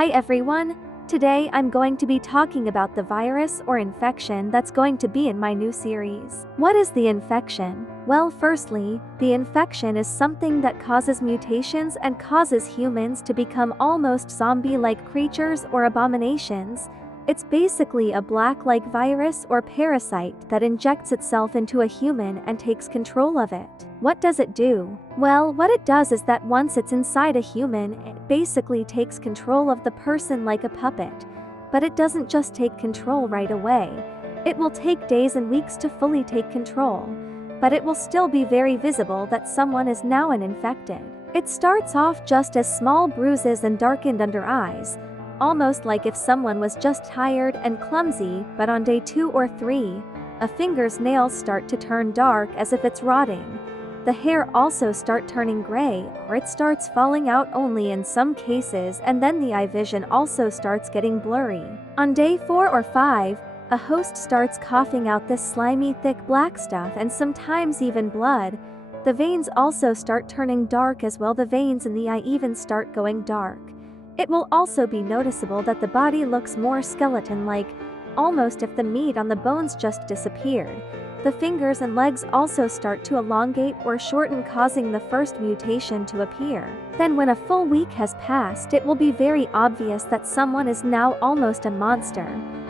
Hi everyone! Today I'm going to be talking about the virus or infection that's going to be in my new series. What is the infection? Well, firstly, the infection is something that causes mutations and causes humans to become almost zombie-like creatures or abominations. It's basically a black-like virus or parasite that injects itself into a human and takes control of it. What does it do? Well, what it does is that once it's inside a human, it basically takes control of the person like a puppet. But it doesn't just take control right away. It will take days and weeks to fully take control. But it will still be very visible that someone is now infected. It starts off just as small bruises and darkened under eyes, almost like if someone was just tired and clumsy, but on day 2 or 3, a finger's nails start to turn dark as if it's rotting. The hair also start turning gray, or it starts falling out only in some cases, and then the eye vision also starts getting blurry. On day 4 or 5, a host starts coughing out this slimy thick black stuff and sometimes even blood. The veins also start turning dark as well. The veins in the eye even start going dark. It will also be noticeable that the body looks more skeleton-like, almost if the meat on the bones just disappeared. The fingers and legs also start to elongate or shorten, causing the first mutation to appear. Then when a full week has passed, it will be very obvious that someone is now almost a monster.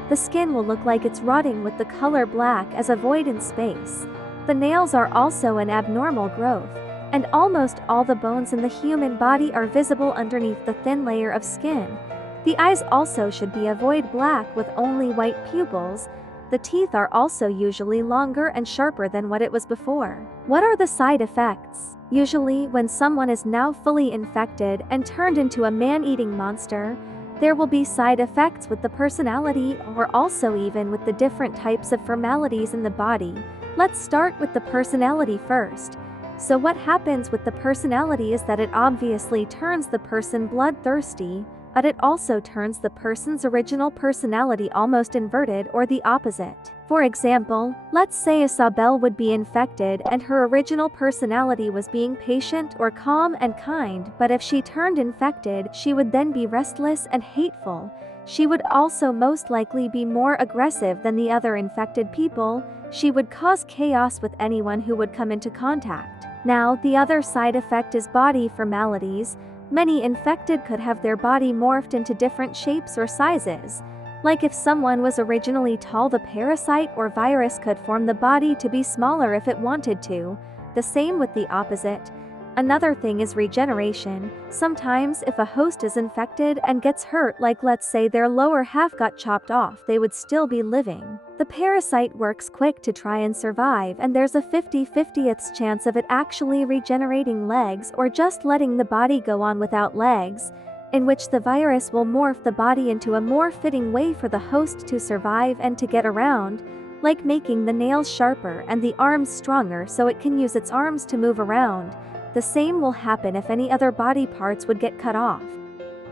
The skin will look like it's rotting with the color black as a void in space. The nails are also an abnormal growth, and almost all the bones in the human body are visible underneath the thin layer of skin. The eyes also should be a void black with only white pupils. The teeth are also usually longer and sharper than what it was before. What are the side effects? Usually, when someone is now fully infected and turned into a man-eating monster, there will be side effects with the personality or also even with the different types of formalities in the body. Let's start with the personality first. So what happens with the personality is that it obviously turns the person bloodthirsty, but it also turns the person's original personality almost inverted or the opposite. For example, let's say Isabel would be infected and her original personality was being patient or calm and kind, but if she turned infected, she would then be restless and hateful. She would also most likely be more aggressive than the other infected people. She would cause chaos with anyone who would come into contact. Now, the other side effect is body formalities. Many infected could have their body morphed into different shapes or sizes. Like if someone was originally tall, the parasite or virus could form the body to be smaller if it wanted to. The same with the opposite. Another thing is regeneration. Sometimes if a host is infected and gets hurt, like let's say their lower half got chopped off, they would still be living. The parasite works quick to try and survive, and there's a 50-50th chance of it actually regenerating legs or just letting the body go on without legs, in which the virus will morph the body into a more fitting way for the host to survive and to get around, like making the nails sharper and the arms stronger so it can use its arms to move around. The same will happen if any other body parts would get cut off.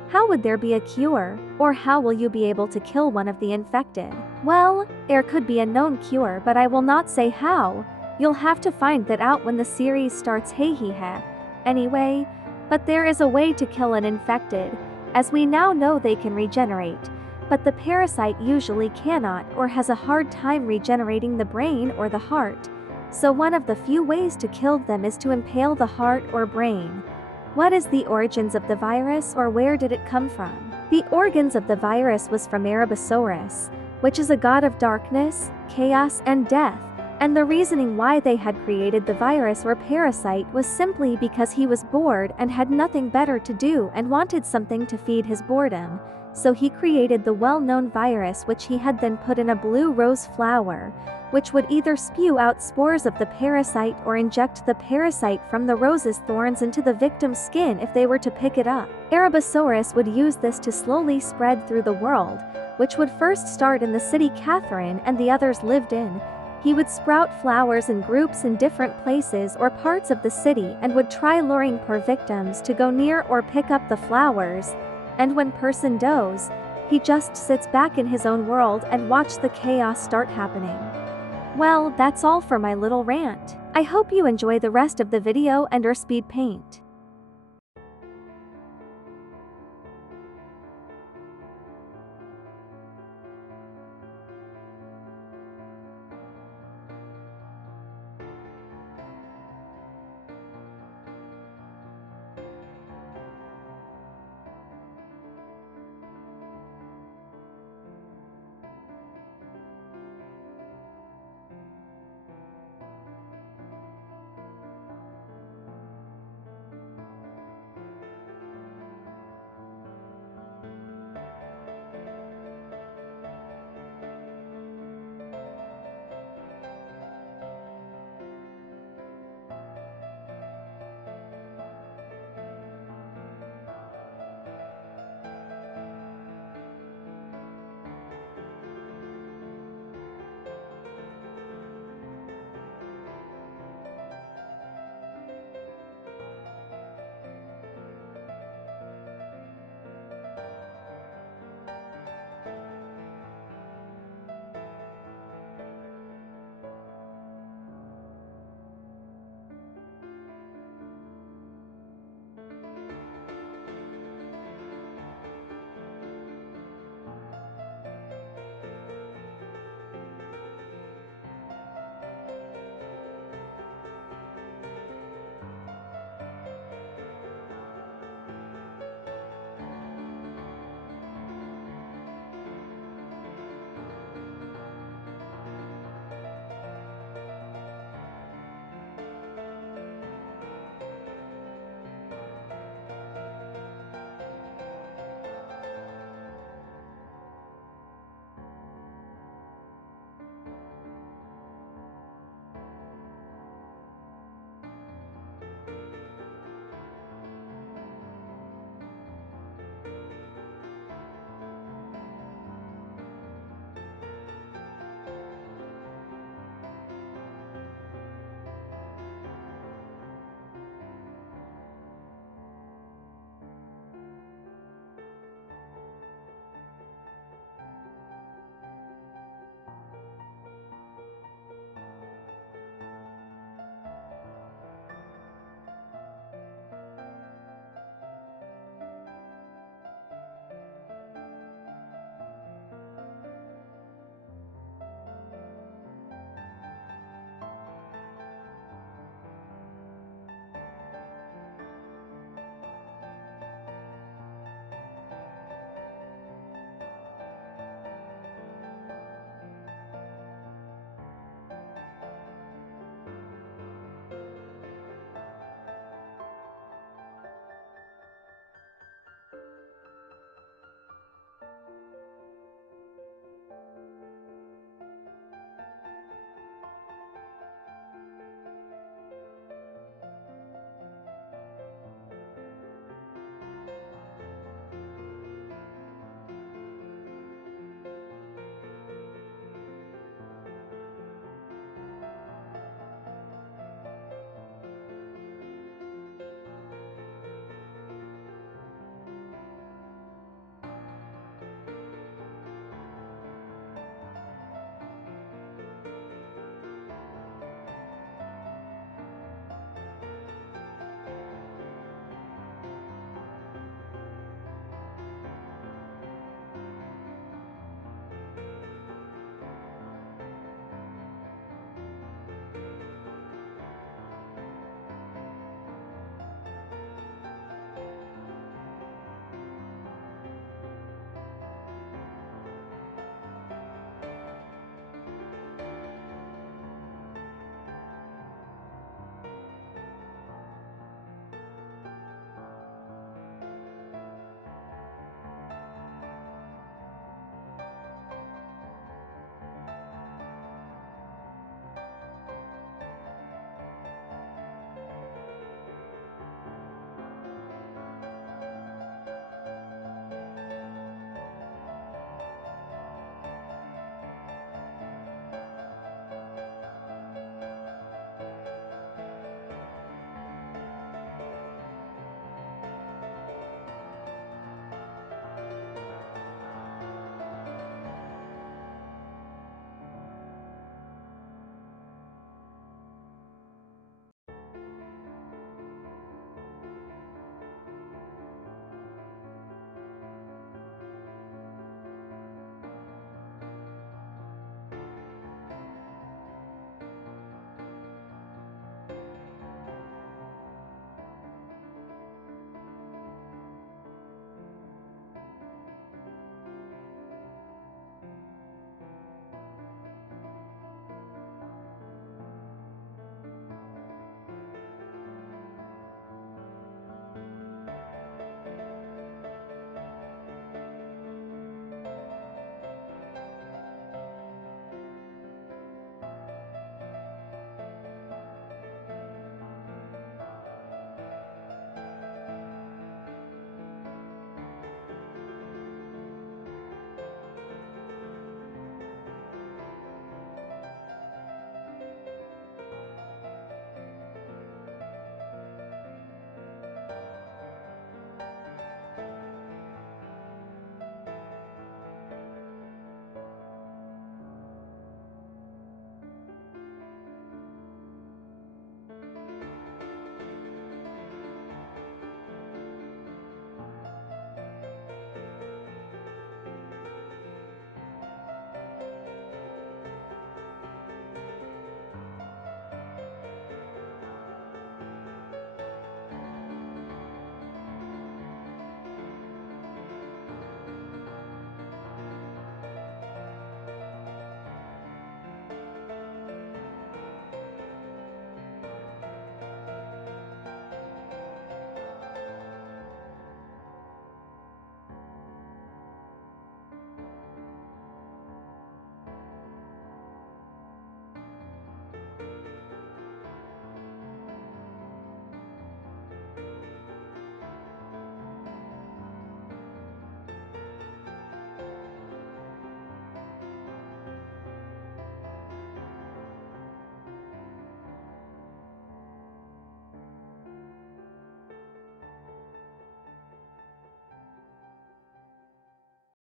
How would there be a cure? Or how will you be able to kill one of the infected? Well, there could be a known cure, but I will not say how. You'll have to find that out when the series starts. Hey hee ha. Anyway, but there is a way to kill an infected. As we now know, they can regenerate, but the parasite usually cannot or has a hard time regenerating the brain or the heart. So one of the few ways to kill them is to impale the heart or brain. What is the origins of the virus, or where did it come from? The origins of the virus was from Erebus, which is a god of darkness, chaos, and death. And the reasoning why they had created the virus or parasite was simply because he was bored and had nothing better to do and wanted something to feed his boredom. So he created the well-known virus, which he had then put in a blue rose flower, which would either spew out spores of the parasite or inject the parasite from the rose's thorns into the victim's skin if they were to pick it up. Erebus would use this to slowly spread through the world, which would first start in the city Catherine and the others lived in. He would sprout flowers in groups in different places or parts of the city and would try luring poor victims to go near or pick up the flowers. And when person does, he just sits back in his own world and watch the chaos start happening. Well, that's all for my little rant. I hope you enjoy the rest of the video and/or speed paint.